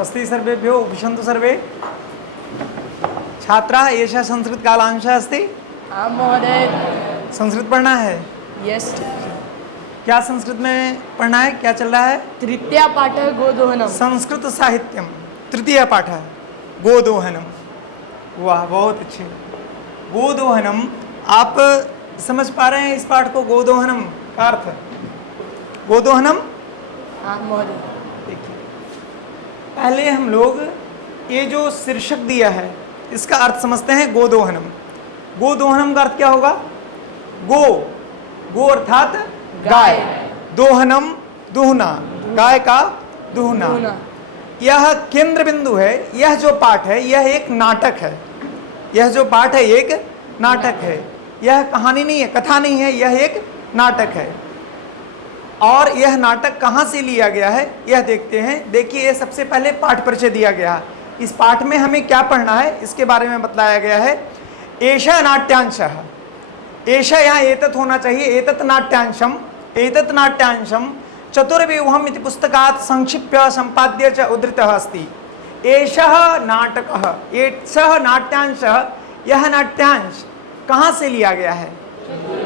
स्वस्ति सर्वेभ्यो उपविशन्तु सर्वे। छात्रा एषः संस्कृत कालांशः अस्ति। आं महोदय। संस्कृत पढ़ना है? यस। क्या संस्कृत में पढ़ना है, क्या चल रहा है? तृतीय पाठ है गोदोहनम। संस्कृत साहित्यम तृतीय पाठ है गोदोहनम। वाह, बहुत अच्छे। गोदोहनम, आप समझ पा रहे हैं इस पाठ को? गोदोहनम का अर्थ, गोदोहनम। हाँ महोदय। देखिए, पहले हम लोग ये जो शीर्षक दिया है इसका अर्थ समझते हैं। गोदोहनम, गोदोहनम का अर्थ क्या होगा? गो, गो अर्थात गाय, दोहनम दुहना, गाय का दुहना। यह केंद्र बिंदु है। यह जो पाठ है यह एक नाटक है। यह जो पाठ है एक नाटक है। यह कहानी नहीं है, कथा नहीं है, यह एक नाटक है। और यह नाटक कहाँ से लिया गया है यह देखते हैं। देखिए, ये सबसे पहले पाठ परिचय दिया गया है। इस पाठ में हमें क्या पढ़ना है इसके बारे में बताया गया है। एषः नाट्यांशः, एषः यहाँ एतत् होना चाहिए। एतत् नाट्यांशम, एतत् नाट्यांशम चतुर्व्यूहम इति पुस्तकात् संक्षिप्य संपाद्य च उद्धृतः अस्ति। एषः नाटकः, एषः नाट्यांशः, यह नाट्यांश कहाँ से लिया गया है?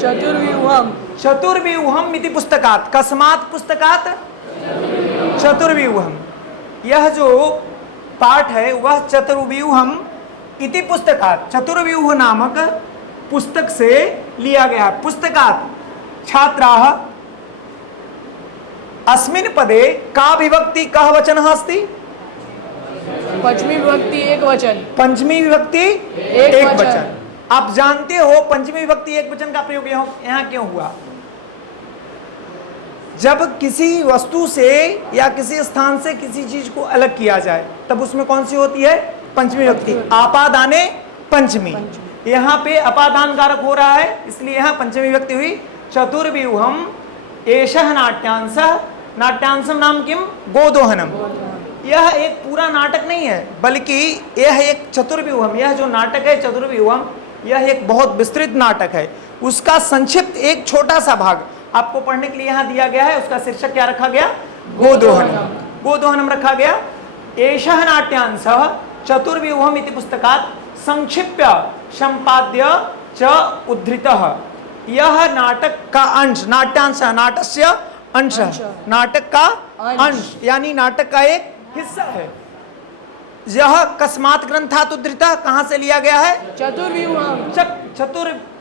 चतुर्व्यूहम, चतुर्व्यूहम इति पुस्तकात्। कस्मात् पुस्तकात्? चतुर्व्यूहम। यह जो पाठ है वह चतुर्व्यूहम इति पुस्तकात्, चतुर्व्यूह नामक पुस्तक से लिया गया। पुस्तकात् छात्राः अस्मिन् पदे का विभक्ति कः वचनः अस्ति? पंचमी विभक्ति एक वचन। पंचमी विभक्ति एक वचन। आप जानते हो पंचमी विभक्ति एक वचन का प्रयोग यहाँ क्यों हुआ? जब किसी वस्तु से या किसी स्थान से किसी चीज को अलग किया जाए तब उसमें कौन सी होती है? पंचमी विभक्ति। आपादाने पंचमी। यहाँ पे अपादान कारक हो रहा है इसलिए यहाँ पंचमी विभक्ति हुई। चतुर्व्यूहम एषः नाट्यांशः, नाट्यांशम नाम किम? गोदोहनम। यह एक पूरा नाटक नहीं है बल्कि यह एक चतुर्व्यूहम, यह जो नाटक है चतुर्व्यूहम, यह एक बहुत विस्तृत नाटक है। उसका संक्षिप्त एक छोटा सा भाग आपको पढ़ने के लिए यहाँ दिया गया है। उसका शीर्षक क्या रखा गया? गोदोहनम। गोदोहनम रखा गया। एषः नाट्यांशः चतुर्व्यूहम इति पुस्तकात् संक्षिप्य संपाद्य च उद्धृतः। यह नाटक का अंश, नाट्यांश, नाटस्य अंश, नाटक का अंश यानी नाटक का एक हिस्सा है। यह कस्मात् ग्रंथात् उद्धृतः, कहाँ से लिया गया है? चतुर्व्यूहम,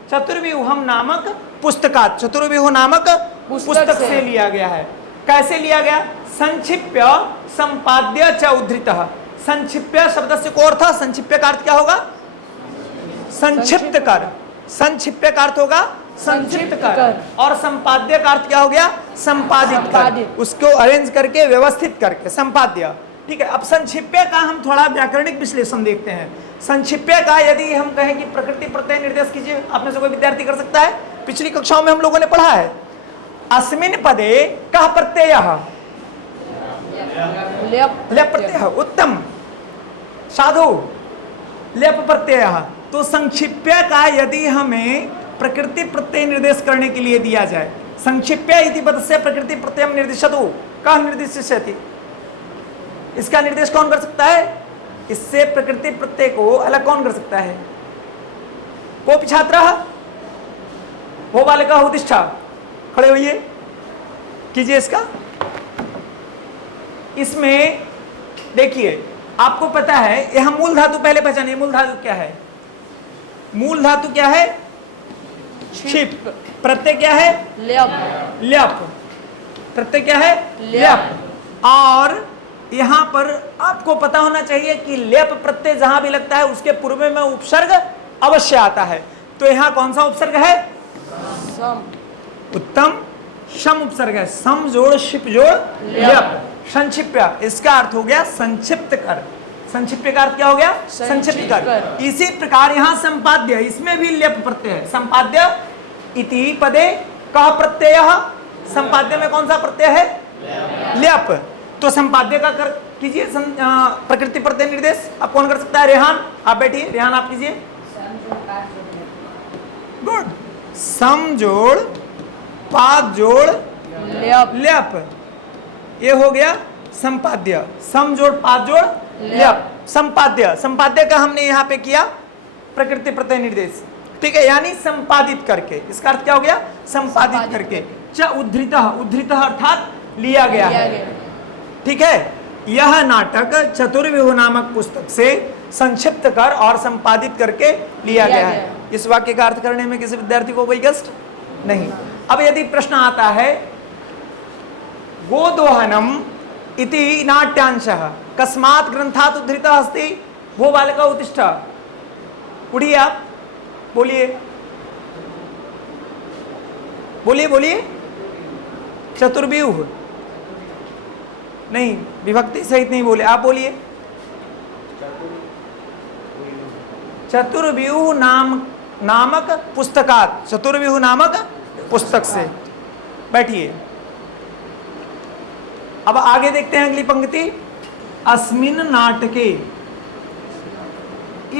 चतुर्व्यूहम नामक पुस्तकात्, चतुर्व्यूह नामक पुस्तक से लिया गया है। कैसे लिया गया? संक्षिप्य संपाद्य च उद्धृतः। संक्षिप्य शब्द से को अर्थ, संक्षिप्य का अर्थ क्या होगा? संक्षिप्त कर। संक्षिप्य का अर्थ होगा संक्षिप्त कर। और संपाद्य का अर्थ क्या हो गया? संपादित कर, उसको अरेंज करके व्यवस्थित करके, संपाद्य। ठीक है। अब संक्षिप्य का हम थोड़ा व्याकरणिक विश्लेषण देखते हैं। संक्षिप्य का यदि हम कहें कि प्रकृति प्रत्यय निर्देश कीजिए, आप में से कोई विद्यार्थी कर सकता है? पिछली कक्षाओं में हम लोगों ने पढ़ा है। अस्मिन् पदे कः प्रत्ययः? लेप प्रत्यय। उत्तम, साधु, लेप प्रत्यय। तो संक्षिप्य का यदि हमें प्रकृति प्रत्यय निर्देश करने के लिए दिया जाए, संक्षिप्य इति पदस्य प्रकृति प्रत्ययं निर्दिशतु, कः निर्दिश्यति? इसका निर्देश कौन कर सकता है? इससे प्रकृति प्रत्यय को अलग कौन कर सकता है? कोऽपि छात्रः? वो बालिका उत्तिष्ठ, खड़े होइए, कीजिए इसका। इसमें देखिए, आपको पता है यह मूल धातु पहले पहचानिए। मूल धातु क्या है? मूल धातु क्या है? छिप। प्रत्यय क्या है? ल्यप। ल्यप। प्रत्यय क्या है? ल्यप। और यहाँ पर आपको पता होना चाहिए कि लेप प्रत्यय जहां भी लगता है उसके पूर्व में उपसर्ग अवश्य आता है। तो यहाँ कौन सा उपसर्ग है? सम। उत्तम, सम उपसर्ग है। सम जोड़ शिप जोड़ लेप, संक्षिप्य। इसका अर्थ हो गया संक्षिप्त कर। संक्षिप्य का अर्थ क्या हो गया? संक्षिप्त कर। इसी प्रकार यहाँ संपाद्य, इसमें भी लेप प्रत्यय है। संपाद्य इति पदे कः प्रत्ययः? संपाद्य में कौन सा प्रत्यय है? लेप। तो संपाद्य का कर कीजिए प्रकृति प्रत्यय निर्देश। आप कौन कर सकता है? रेहान, आप बैठिए। रेहान, आप कीजिए। गुड। सम जोड़ पाद जोड़ लेप, ये हो गया संपाद्य, सम जोड़ पाद जोड़ ल्यप, संपाद्य। संपाद्य का हमने यहाँ पे किया प्रकृति प्रत्यय निर्देश, ठीक है, यानी संपादित करके। इसका अर्थ क्या हो गया? संपादित करके। च उद्धृतः, उद्धृतः अर्थात लिया गया है, ठीक है। यह नाटक चतुर्व्यूह नामक पुस्तक से संक्षिप्त कर और संपादित करके लिया गया है। इस वाक्य का अर्थ करने में किसी विद्यार्थी को कोई कष्ट नहीं। अब यदि प्रश्न आता है गोदोहनम इति नाट्यांशः कस्मात् ग्रंथात् उद्धृतः अस्ति, वो बालका उत्तिष्ठ, उठिए आप, बोलिए बोलिए बोलिए। चतुर्व्यूह नहीं, विभक्ति सहित नहीं बोले, आप बोलिए। चतुर्व्यूह नामक पुस्तकात, चतुर्व्यूह नामक पुस्तक से। बैठिए, अब आगे देखते हैं अगली पंक्ति। अस्मिन नाटके,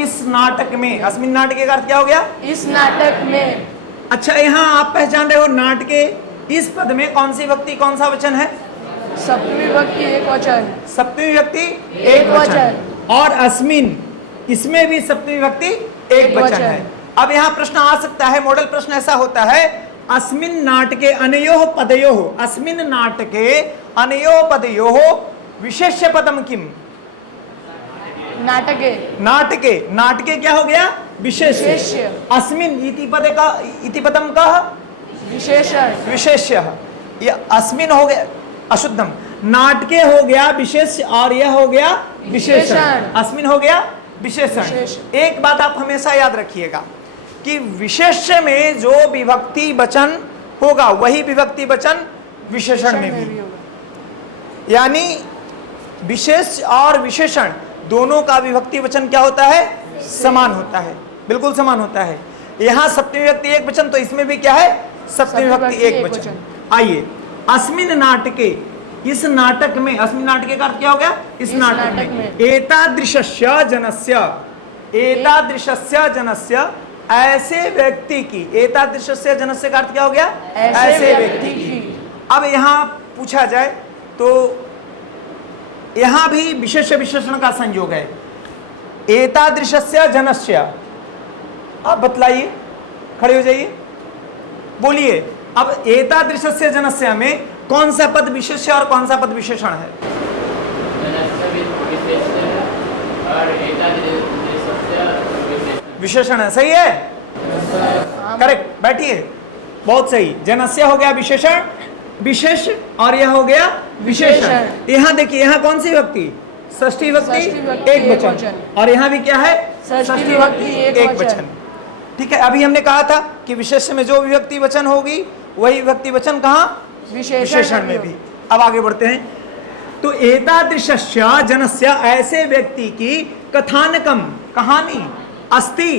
इस नाटक में, अस्मिन नाटके का अर्थ क्या हो गया? इस नाटक में। अच्छा, यहाँ आप पहचान रहे हो नाटके, इस पद में कौन सी विभक्ति कौन सा वचन है? सप्तमी विभक्ति एक वचन। सप्तमी विभक्ति एक वचन। और अस्मिन, इसमें भी सप्तमी विभक्ति एक वचन है। अब यहाँ प्रश्न आ सकता है, मॉडल प्रश्न ऐसा होता है, अस्मिन नाटके अनयोः पदयोः, अस्मिन नाटके अनयोः पदयोः विशेष्य पदम किम? नाटके। नाटके, नाटके क्या हो गया? विशेष्य। अस्मिन इति पदे का, इति पदम का विशेषण, विशेष्य। ये अस्मिन हो गया अशुद्धम, नाटके हो गया विशेष्य और यह हो गया विशेषण। अस्मिन हो गया विशेषण। एक बात आप हमेशा याद रखिएगा कि विशेष्य में जो विभक्ति वचन होगा वही विभक्ति वचन विशेषण में भी होगा। यानी विशेष और विशेषण दोनों का विभक्ति वचन क्या होता है? समान होता है, बिल्कुल समान होता है। यहाँ सप्तमी विभक्ति एक वचन, तो इसमें भी क्या है? सप्तमी विभक्ति एक वचन। आइए, अस्मिन नाटके, इस नाटक में, अस्मिन नाटके का अर्थ क्या हो गया? इस नाटक में। एतादृशस्य जनस्य, एतादृशस्य जनस्य, ऐसे व्यक्ति की, एतादृशस्य जनस्य का अर्थ क्या हो गया? ऐसे व्यक्ति की। अब यहाँ पूछा जाए तो यहाँ भी विशेष विशेषण का संयोग है। एतादृशस्य जनस्य, आप बतलाइए, खड़े हो जाइए, बोलिए। अब एतादृशस्य जनस्य में कौन सा पद विशेष्य और कौन सा पद विशेषण है? विशेषण है, सही है, करेक्ट। बैठिए, बहुत सही। जनस्य हो गया विशेषण, विशेष, और यह हो गया विशेषण। यहाँ देखिए, यहाँ कौन सी विभक्ति? षष्ठी विभक्ति एक वचन, और यहाँ भी क्या है? षष्ठी विभक्ति एक वचन। ठीक है, अभी हमने कहा था कि विशेष में जो विभक्ति वचन होगी वही विभक्ति वचन कहाँ? विशेषण में भी। अब आगे बढ़ते हैं। तो एतादृशस्य जनस्य, ऐसे व्यक्ति की, कथानकम, कहानी, अस्ति,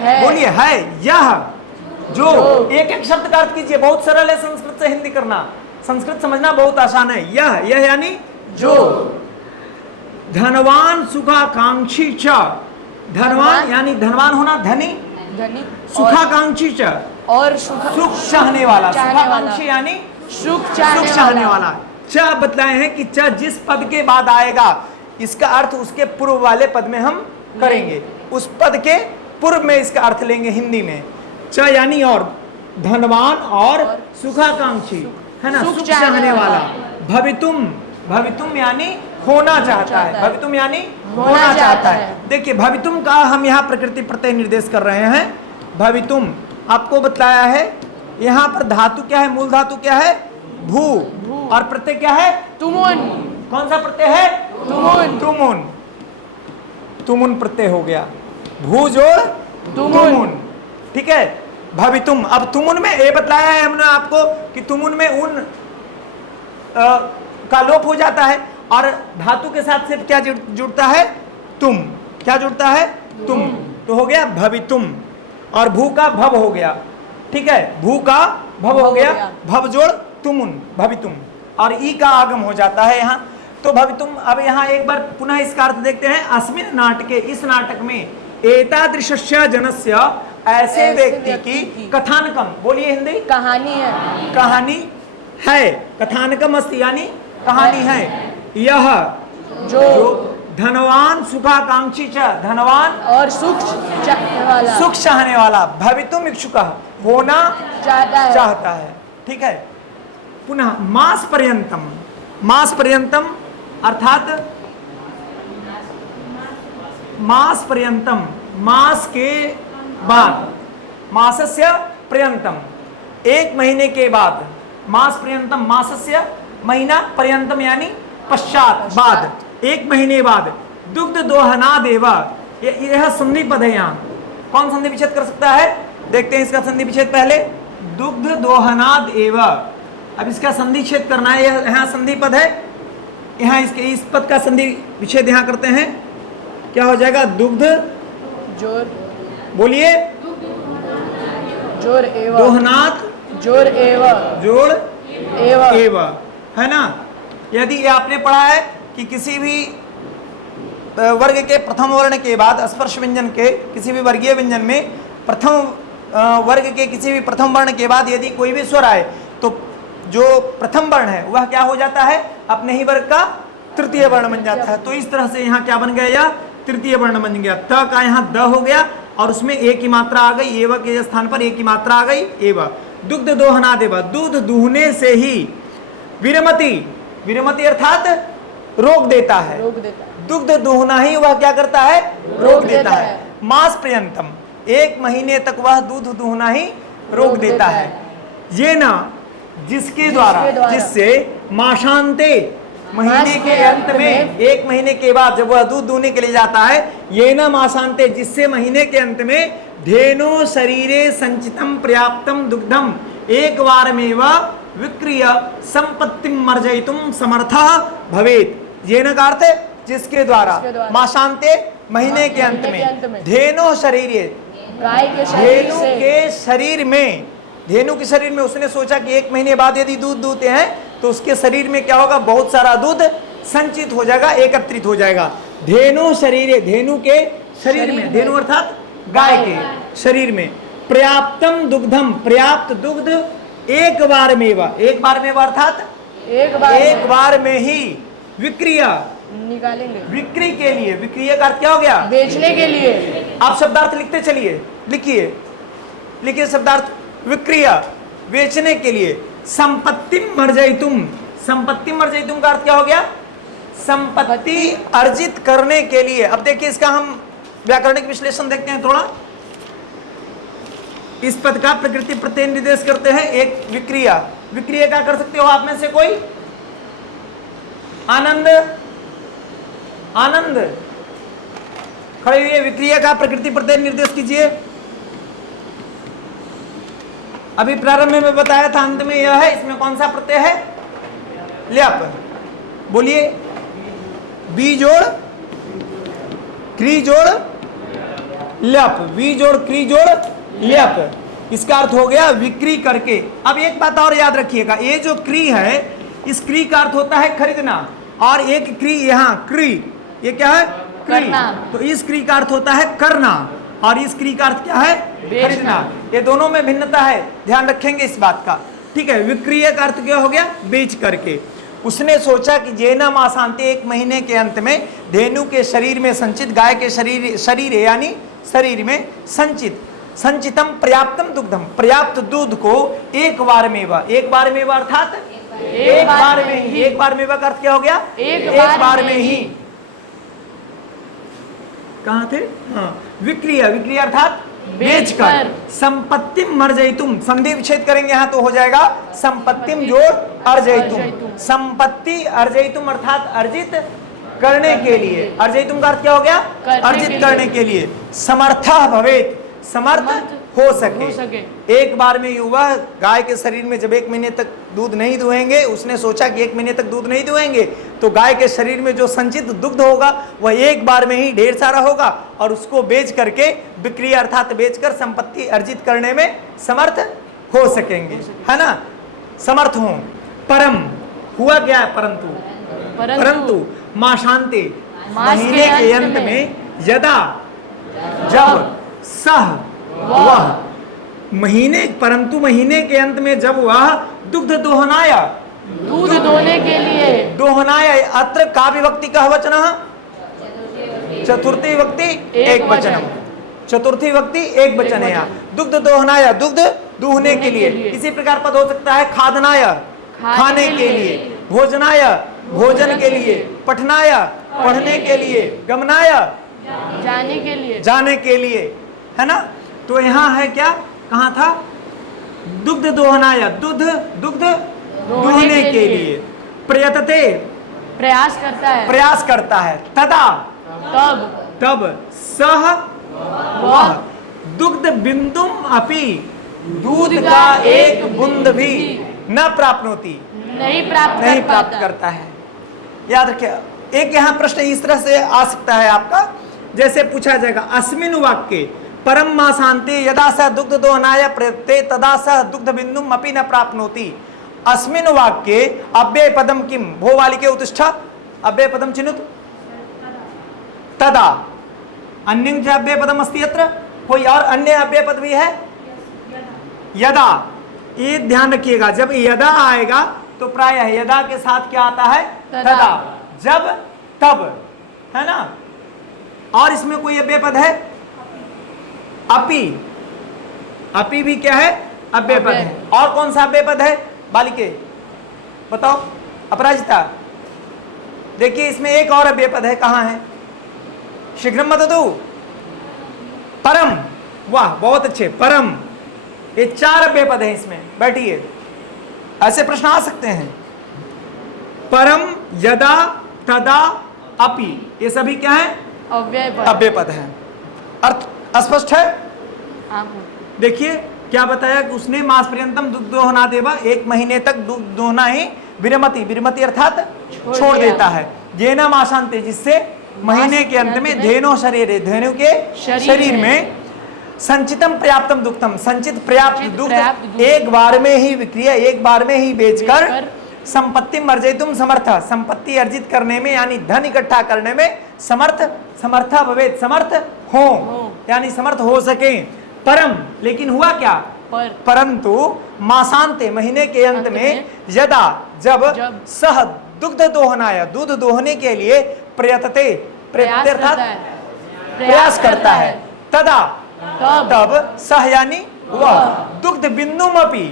बोलिए, है, यह, जो। एक एक शब्द का अर्थ कीजिए, बहुत सरल है संस्कृत से हिंदी करना, संस्कृत समझना बहुत आसान है। यह यानी जो। धनवान सुखाकांक्षी च, धनवान यानी धनवान होना, धनी, सुखाकांक्षी च, और सुख चाहने वाला, सुखाकांक्षी यानी सुख चाहने वाला। च बतलाए हैं कि च जिस पद के बाद आएगा, इसका अर्थ उसके पूर्व वाले पद में हम करेंगे, उस पद के पूर्व में इसका अर्थ लेंगे हिंदी में। च यानी और, धनवान और सुखाकांक्षी, है ना, सुख चाहने वाला। भवितुम, भवितुम यानी होना चाहता है, भवितुम यानी होना चाहता है। देखिए, भवितुम का हम यहाँ प्रकृति प्रत्यय निर्देश कर रहे हैं। भवितुम आपको बताया है, यहाँ पर धातु क्या है? मूल धातु क्या है? भू, और प्रत्यय क्या है? तुमुन। कौन सा प्रत्यय है? तुमुन। तुमुन, तुमुन प्रत्यय हो गया, भू जोड़ तुमुन, ठीक है। भवितुम, अब तुमुन में ये बतलाया है हमने आपको कि तुमुन में उन का लोप हो जाता है, और धातु के साथ सिर्फ क्या जुड़ता है? तुम। क्या जुड़ता है? तुम। तो हो गया भवितुम, और भू का भव हो गया, ठीक है, भू का भव हो गया, भव जोड़ तुमुन, भवितुम, और ई का आगम हो जाता है यहाँ, तो भवितुम। अब यहाँ एक बार पुनः इसका अर्थ देखते हैं। अस्मिन नाटके, इस नाटक में, एतादृशस्य जनस्य, ऐसे व्यक्ति की, कथानकम, बोलिए हिंदी, कहानी है, कहानी है, कथानकम अस्ति यानी कहानी है। यह जो धनवान सुखाकांक्षी च, धनवान और सुख चाहने वाला सुख चाहने वाला, भवितुम इच्छुकः होना चाहता है। चाहता है। ठीक है। पुनः मास पर्यंतम, मास पर्यंतम अर्थात मास पर्यंतम, मास के बाद, मासस्य पर्यंतम, एक महीने के बाद, मास पर्यंतम मासस्य, महीना पर्यंतम यानी पश्चात, बाद, एक महीने बाद, दुग्ध दोहनादेव, यह संधि पद है। यहाँ कौन संधि विच्छेद कर सकता है? देखते हैं इसका संधि विच्छेद पहले। दुग्ध दोहनाद एव, अब इसका संधि छेद करना है। यहाँ संधि पद है, यहाँ इसके इस पद का संधि विच्छेद यहाँ करते हैं। क्या हो जाएगा? दुग्ध, जोर, बोलिए, जोर एव, दोहनात, जोर एव, जोड़ एव, एव, है ना। यदि आपने पढ़ा है कि किसी भी वर्ग के प्रथम वर्ण के बाद स्पर्श व्यंजन के किसी भी वर्गीय व्यंजन में प्रथम वर्ग के किसी भी प्रथम वर्ण के बाद यदि कोई भी स्वर आए तो जो प्रथम वर्ण है वह क्या हो जाता है? अपने ही वर्ग का तृतीय वर्ण बन जाता है। तो इस तरह से यहाँ क्या बन गया? यह तृतीय वर्ण बन गया। त का यहाँ द हो गया और उसमें एक की मात्रा आ गई, एव के स्थान पर एक की मात्रा आ गई, एव। दुग्ध दोहना देव, दूध दूहने से ही, विरमति, विरमति अर्थात रोक देता है, रोक देता है। दुग्ध दोहना ही वह क्या करता है? रोक देता है। मास पर्यंतम, एक महीने तक वह दूध दूहना ही रोक देता है। ये ना जिसके द्वारा, जिससे माशांते, महीने के अंत में, एक महीने के बाद जब वह दूध दूहने के लिए जाता है, ये ना माशांते, जिससे महीने के अंत में धेनो शरीरे संचितम पर्याप्तम दुग्धम एक बार में वह विक्रिय संपत्तिम मर्जयितुम समर्थः भवेत। ये न का अर्थ है जिसके द्वारा, माशांते महीने के अंत में, धेनो शरीरे, गाय के धेनु के शरीर में, धेनु के शरीर में उसने सोचा कि एक महीने बाद यदि दूध दूहते हैं तो उसके शरीर में क्या होगा? बहुत सारा दूध संचित हो जाएगा, एकत्रित हो जाएगा। धेनु शरीरे, धेनु के शरीर में, धेनु अर्थात गाय के शरीर में, पर्याप्तम दुग्धम, पर्याप्त दुग्ध एक बार में, एक बार में अर्थात एक बार में ही, विक्रिया, निकालेंगे, बिक्री के लिए, विक्रिया का अर्थ क्या हो गया? बेचने के लिए। आप शब्दार्थ लिखते चलिए, लिखिए, लिखिए शब्दार्थ, विक्रिया, बेचने के लिए, संपत्ति मर्जयितुम, संपत्ति मर्जयितुम का अर्थ क्या हो गया? संपत्ति अर्जित करने के लिए। अब देखिए इसका हम व्याकरणिक विश्लेषण देखते हैं थोड़ा। इस पद का प्रकृति प्रत्यय निर्देश करते हैं एक विक्रिया। विक्रिया क्या कर सकते हो आप में से कोई? आनंद, आनंद खड़े हुए, विक्रिया का प्रकृति प्रत्यय निर्देश कीजिए। अभी प्रारंभ में बताया था, अंत में यह है, इसमें कौन सा प्रत्यय है? ल्यप। बोलिए, बी जोड़ क्री जोड़ ल्यप, वी जोड़ क्री जोड़ ल्यप। इसका अर्थ हो गया विक्री करके। अब एक बात और याद रखिएगा, ये जो क्री है, इस क्री का अर्थ होता है खरीदना, और एक क्री यहाँ क्री, ये क्या है? क्री। तो इस क्री का अर्थ होता है करना, और इस क्री का अर्थ क्या है? खरीदना। ये दोनों में भिन्नता है, ध्यान रखेंगे इस बात का। ठीक है, विक्रिय का अर्थ क्या हो गया? बेच करके। उसने सोचा कि जेना मासांते, एक महीने के अंत में धेनु के शरीर में संचित, गाय के शरीर यानी शरीर में संचित, संचितम पर्याप्तम दुग्धम, पर्याप्त दूध को एक बार में, एक बार में अर्थात एक बार में ही, एक बार में का अर्थ क्या हो गया? एक बार में ही। कहाँ थे? हाँ, विक्रिया, विक्रिया अर्थात बेचकर। संपत्ति मर्जयितुम, संधि विच्छेद करेंगे यहाँ तो हो जाएगा संपत्तिम जोड़ अर्जयितुम, संपत्ति अर्जयितुम अर्थात अर्जित करने के लिए। अर्जयितुम का अर्थ क्या हो गया? अर्जित करने के लिए। समर्था भवेत, समर्थ हो सके। एक बार में युवा गाय के शरीर में जब एक महीने तक दूध नहीं दुहेंगे, उसने सोचा कि एक महीने तक दूध नहीं दुहेंगे तो गाय के शरीर में जो संचित दुग्ध होगा वह एक बार में ही ढेर सारा होगा, और उसको बेच करके, बिक्री अर्थात बेचकर संपत्ति अर्जित करने में समर्थ हो सकेंगे, है ना? समर्थ हो। परम हुआ क्या है? परंतु माशांते, महीने के अंत में, यदा जब, सह वह, महीने, परंतु महीने के अंत में जब वह दुग्ध दोहनाया, दूध दोहने के लिए दोहनाय अत्र का विभक्ति कः वचनः चतुर्थी विभक्ति एक वचनम चतुर्थी विभक्ति एक वचन है यहाँ दुग्ध दोहनाय दुग्ध दूहने के लिए इसी प्रकार पद हो सकता है खादनाय खाने के लिए भोजनाय भोजन के लिए पठनाय पढ़ने के लिए गमनाय जाने के लिए है ना। तो यहाँ है क्या कहाँ था दुग्ध दोहनाय दुग्ध दूहने के लिए प्रयतते प्रयास करता है तदा तब सह वह दुग्ध बिंदुम अपि दूध का एक बूंद भी न प्राप्नोति नहीं प्राप्त करता है। याद रखिए एक यहाँ प्रश्न इस तरह से आ सकता है आपका जैसे पूछा जाएगा अस्मिन् वाक्ये परम मासान्ते यदा सह दुग्ध दोहनाय प्रयते तदा सह दुग्ध बिंदुम अपि न प्राप्नोति अस्मिन् वाक्ये अव्यय पदम किम भो बालिके उत्तिष्ठ अव्यय पदम चिनुत तदा अन्य च अव्यय पदम अस्ति यत्र कोई और अन्य अव्यय पद भी है यदा ये ध्यान रखिएगा जब यदा आएगा तो प्रायः यदा के साथ क्या आता है तदा जब तब है ना। और इसमें कोई अव्यय पद है अपि अपि भी क्या है अव्यय पद है। और कौन सा अव्यय पद है बालिके बताओ अपराजिता देखिए इसमें एक और अव्यय पद है कहाँ है शीघ्रम वदतु परम वाह बहुत अच्छे परम ये 4 अव्यय पद हैं इसमें बैठिए ऐसे प्रश्न आ सकते हैं परम यदा तदा अपि ये सभी क्या है अव्यय पद है। अर्थ स्पष्ट है देखिए क्या बताया कि उसने मास पर्यंतम दुग्ध दोहना देवा 1 महीने तक दुग्ध दोहना ही विरमति अर्थात छोड़ देता है जेना माशांते जिससे महीने के अंत में धेनो शरीर धेनु के शरीर में संचितम पर्याप्तम दुग्धम संचित पर्याप्त दुग्ध एक बार में ही विक्रिया एक बार में ही बेचकर संपत्ति अर्जितुम समर्थ संपत्ति अर्जित करने में यानी धन इकट्ठा करने में समर्था भवेत समर्थ हो यानी समर्थ हो सके परम लेकिन हुआ क्या परंतु मासांते महीने के अंत में यदा जब सह दुग्ध दोहनाय दूध दोहने के लिए प्रयतते प्रयास करता है तदा तब सह यानी वह दुग्ध बिंदुमपि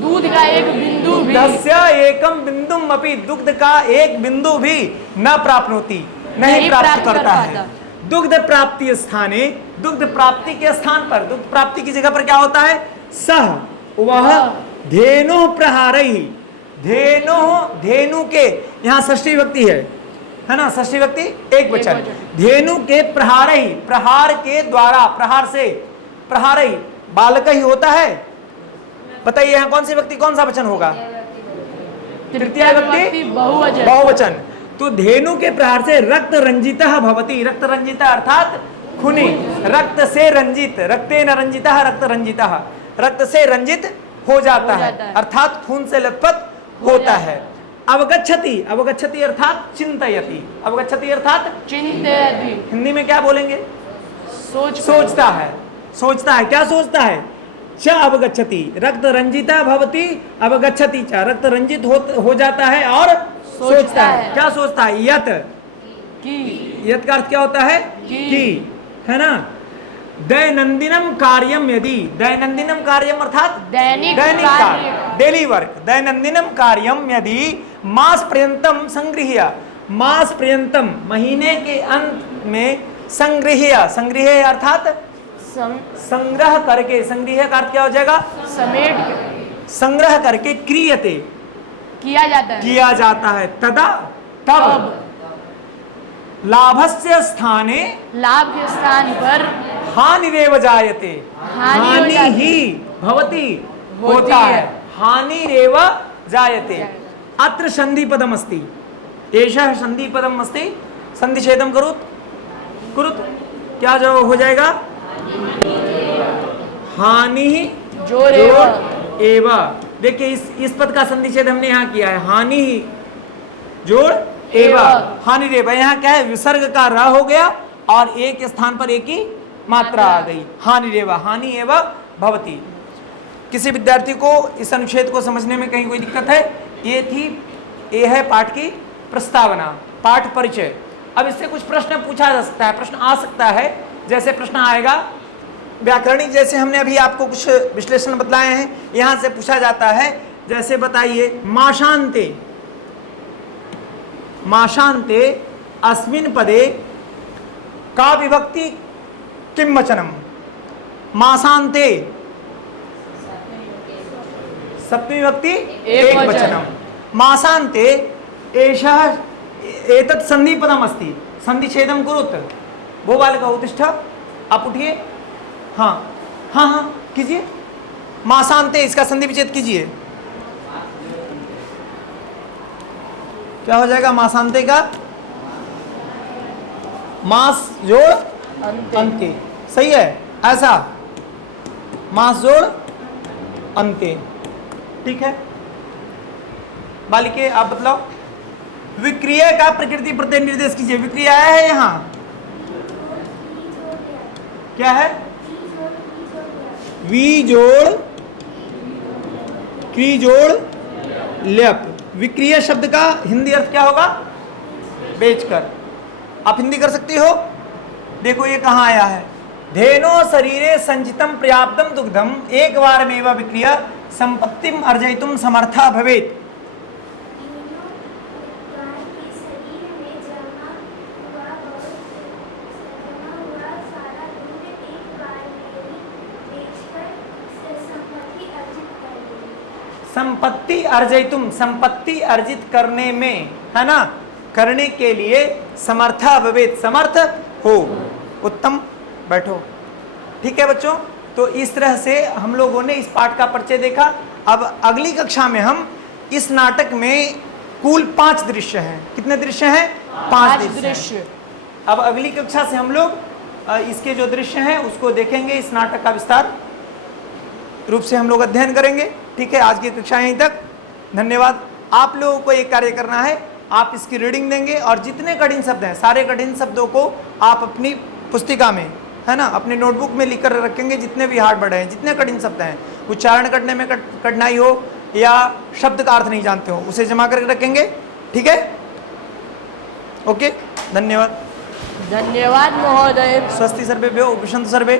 दूध का एक बिंदु भी दुग्धस्य एकम बिंदुमपि दुग्ध का एक बिंदु भी न प्राप्नोति नहीं प्राप्त करता है। दुग्ध प्राप्ति स्थाने दुग्ध प्राप्ति के स्थान पर दुग्ध प्राप्ति की जगह पर क्या होता है सह वह धेनु प्रहारहि धेनु के यहाँ षष्ठी विभक्ति है ना षष्ठी विभक्ति एक वचन धेनु के प्रहारहि प्रहार के द्वारा प्रहार से प्रहारहि बालक ही होता है बताइए यहाँ कौन सी व्यक्ति कौन सा वचन होगा तृतीय व्यक्ति बहुवचन तो धेनु के प्रहार से रक्त रंजितः भवति रक्त रंजितः अर्थात खूनी रक्त से रंजित रक्तेन रंजितः रक्त रंजितः रक्त से रंजित हो जाता है अर्थात खून से लथपथ होता है। अवगच्छति अवगच्छति अर्थात चिंतयति अवगच्छति अर्थात चिंतयति हिंदी में क्या बोलेंगे सोचता है क्या सोचता है च अवगच्छति रक्त रंजिता भवति अवगच्छति च रक्त रंजित हो जाता है और सोचता है क्या सोचता है यत यत का अर्थ क्या होता है कि है ना। दैनंदिनम कार्यम यदि दैनंदिनम कार्यम अर्थात दैनिक कार्य डेली वर्क दैनंदिनम कार्यम यदि मास पर्यंतम संगृह्य मास पर्यंतम महीने के अंत में संगृह्य अर्थात संग्रह करके संग्रह का अर्थ क्या हो जाएगा समेट संग्रह करके क्रियते किया जाता है तदा तब लाभस्य स्थाने लाभ के स्थान पर हानिरेव जायते हानि ही भवति होता है हानिरेव जायते अत्र संधि पदम अस्ति एषः संधि पदम अस्ति संधिच्छेदं कुरुत क्या जो हो जाएगा हानि जोर एव देखिए इस पद का संधिच्छेद हमने यहाँ किया है हानि जोड़ एव हानि रेव यहाँ क्या है विसर्ग का र हो गया और एक स्थान पर एक ही मात्रा आ गई हानि रेव हानि एव भवति। किसी विद्यार्थी को इस अनुच्छेद को समझने में कहीं कोई दिक्कत है ये है पाठ की प्रस्तावना, पाठ परिचय। अब इससे कुछ प्रश्न पूछा जा सकता है, प्रश्न आ सकता है। जैसे प्रश्न आएगा व्याकरणिक, जैसे हमने अभी आपको कुछ विश्लेषण बतलाए हैं, यहां से पूछा जाता है। जैसे बताइए, माशान्ते, माशान्ते अस्मिन् पदे का विभक्ति किम वचनम। माशान्ते सप्तमी विभक्ति एक वचनम। माशान्ते एषः एतत् संधिपदम् अस्ति, संधिच्छेदं कुरुत। वो बालक उत्तिष्ठ, आप उठिए। हाँ हाँ हाँ कीजिए। माशान्ते, इसका संधि विच्छेद कीजिए। क्या हो जाएगा माशान्ते का? मास जोड़ अंत्य, सही है ऐसा, मास जोड़ अंत्य, ठीक है। बालिके आप बतलाओ, विक्रिय का प्रकृति प्रत्यय निर्देश कीजिए। विक्रिय आया है यहां, क्या है? वी जोड़ क्री जोड़ ल्यप। विक्रिय शब्द का हिंदी अर्थ क्या होगा? बेचकर। आप हिंदी कर सकती हो? देखो ये कहाँ आया है, धेनो शरीरे संचितम पर्याप्तम दुग्धम एक बार मेवा विक्रिय संपत्तिम अर्जयितुम समर्था भवेत्। संपत्ति अर्जयितुम, संपत्ति अर्जित करने में, है ना, करने के लिए समर्था भवेत्, समर्थ हो। उत्तम, बैठो। ठीक है बच्चों, तो इस तरह से हम लोगों ने इस पाठ का परिचय देखा। अब अगली कक्षा में हम इस नाटक में कुल 5 दृश्य हैं। कितने दृश्य हैं? 5 दृश्य। अब अगली कक्षा से हम लोग इसके जो दृश्य हैं उसको देखेंगे, इस नाटक का विस्तार रूप से हम लोग अध्ययन करेंगे। ठीक है, आज की कक्षा यहीं तक। धन्यवाद। आप लोगों को एक कार्य करना है, आप इसकी रीडिंग देंगे और जितने कठिन शब्द हैं सारे कठिन शब्दों को आप अपनी पुस्तिका में, है ना, अपनी नोटबुक में लिख कर रखेंगे। जितने भी हार्ड वर्ड हैं, जितने कठिन शब्द हैं, उच्चारण करने में कठिनाई हो या शब्द का अर्थ नहीं जानते हो, उसे जमा करके रखेंगे। ठीक है, ओके, धन्यवाद। धन्यवाद महोदय। स्वस्ति सर्वेभ्यो, उपविशन्तु सर्वे।